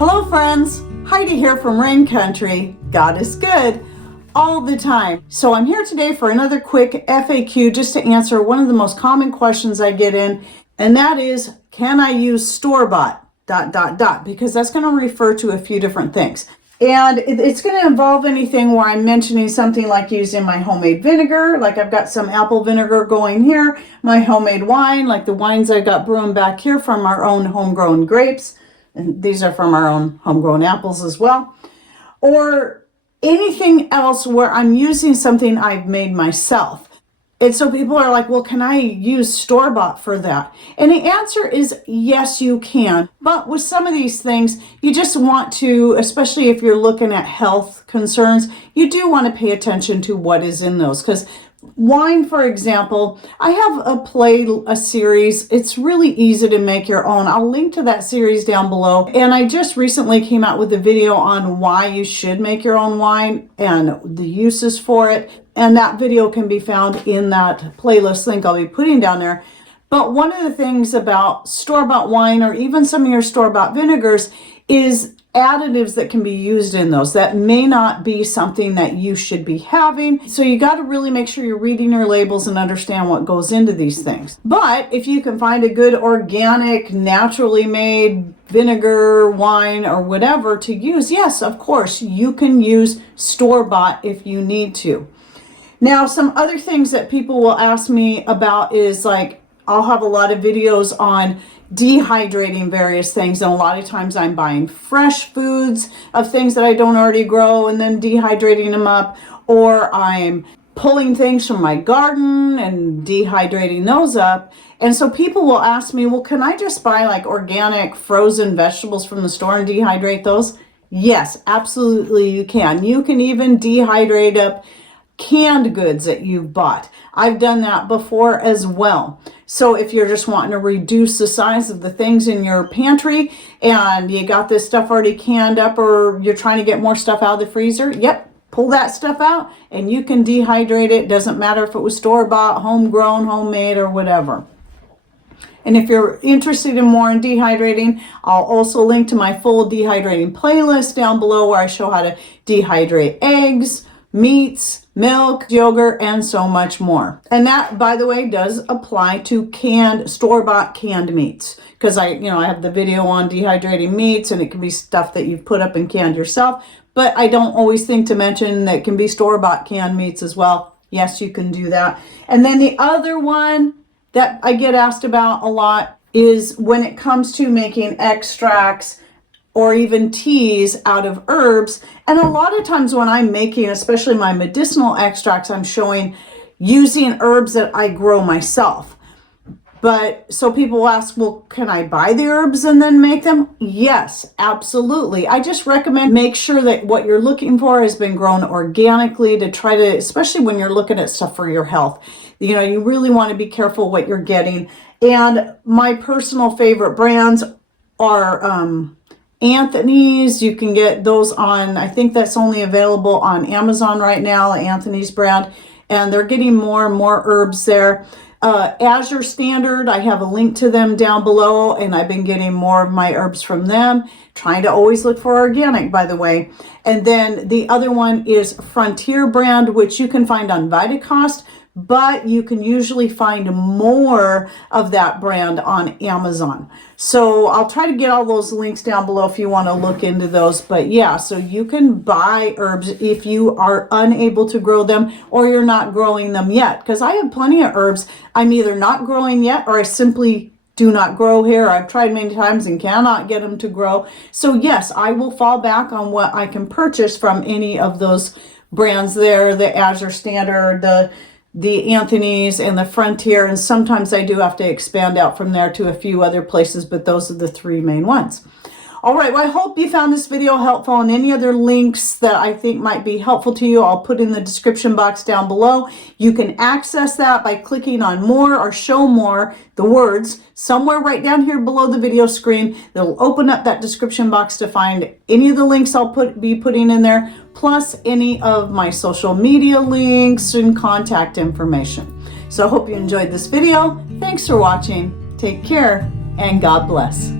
Hello friends, Heidi here from Rain Country. God is good all the time. So I'm here today for another quick FAQ just to answer one of the most common questions I get in, and that is, can I use store-bought ... because that's going to refer to a few different things. And it's going to involve anything where I'm mentioning something like using my homemade vinegar, like I've got some apple vinegar going here, my homemade wine, like the wines I got brewing back here from our own homegrown grapes. And these are from our own homegrown apples as well. Or anything else where I'm using something I've made myself. And so people are like, well, can I use store-bought for that? And the answer is yes, you can. But with some of these things, you just want to, especially if you're looking at health concerns, you do want to pay attention to what is in those. Because wine, for example, I have a series. It's really easy to make your own. I'll link to that series down below. And I just recently came out with a video on why you should make your own wine and the uses for it. And that video can be found in that playlist link I'll be putting down there. But one of the things about store-bought wine or even some of your store-bought vinegars is additives that can be used in those that may not be something that you should be having. So you got to really make sure you're reading your labels and understand what goes into these things. But if you can find a good organic, naturally made vinegar, wine, or whatever to use, yes, of course, you can use store-bought if you need to. Now, some other things that people will ask me about is like, I'll have a lot of videos on dehydrating various things, and a lot of times I'm buying fresh foods of things that I don't already grow and then dehydrating them up, or I'm pulling things from my garden and dehydrating those up. And so people will ask me, well, can I just buy like organic frozen vegetables from the store and dehydrate those? Yes, absolutely you can. You can even dehydrate up canned goods that you've bought. I've done that before as well. So if you're just wanting to reduce the size of the things in your pantry and you got this stuff already canned up, or you're trying to get more stuff out of the freezer, yep, pull that stuff out and you can dehydrate it. Doesn't matter if it was store-bought, homegrown, homemade, or whatever. And if you're interested in more in dehydrating, I'll also link to my full dehydrating playlist down below where I show how to dehydrate eggs, meats, milk, yogurt, and so much more. And that, by the way, does apply to store-bought canned meats, because I have the video on dehydrating meats, and it can be stuff that you've put up and canned yourself. But I don't always think to mention that it can be store-bought canned meats as well. Yes, you can do that. And then the other one that I get asked about a lot is when it comes to making extracts or even teas out of herbs. And a lot of times when I'm making, especially my medicinal extracts, I'm showing using herbs that I grow myself. But so people will ask, well, can I buy the herbs and then make them? Yes, absolutely. I just recommend make sure that what you're looking for has been grown organically, to try to, especially when you're looking at stuff for your health. You really want to be careful what you're getting. And my personal favorite brands are Anthony's. You can get those on, I think that's only available on Amazon right now, the Anthony's brand, and they're getting more and more herbs there. Azure Standard, I have a link to them down below, and I've been getting more of my herbs from them, trying to always look for organic, by the way. And then the other one is Frontier brand, which you can find on Vitacost, but you can usually find more of that brand on Amazon. So I'll try to get all those links down below if you want to look into those. But yeah, so you can buy herbs if you are unable to grow them or you're not growing them yet. Because I have plenty of herbs I'm either not growing yet, or I simply do not grow here. I've tried many times and cannot get them to grow. So yes, I will fall back on what I can purchase from any of those brands there, the Azure Standard, the Anthony's, and the Frontier, and sometimes I do have to expand out from there to a few other places, but those are the three main ones. All right, well, I hope you found this video helpful, and any other links that I think might be helpful to you, I'll put in the description box down below. You can access that by clicking on more or show more, the words, somewhere right down here below the video screen. It'll open up that description box to find any of the links I'll be putting in there, plus any of my social media links and contact information. So I hope you enjoyed this video. Thanks for watching. Take care, and God bless.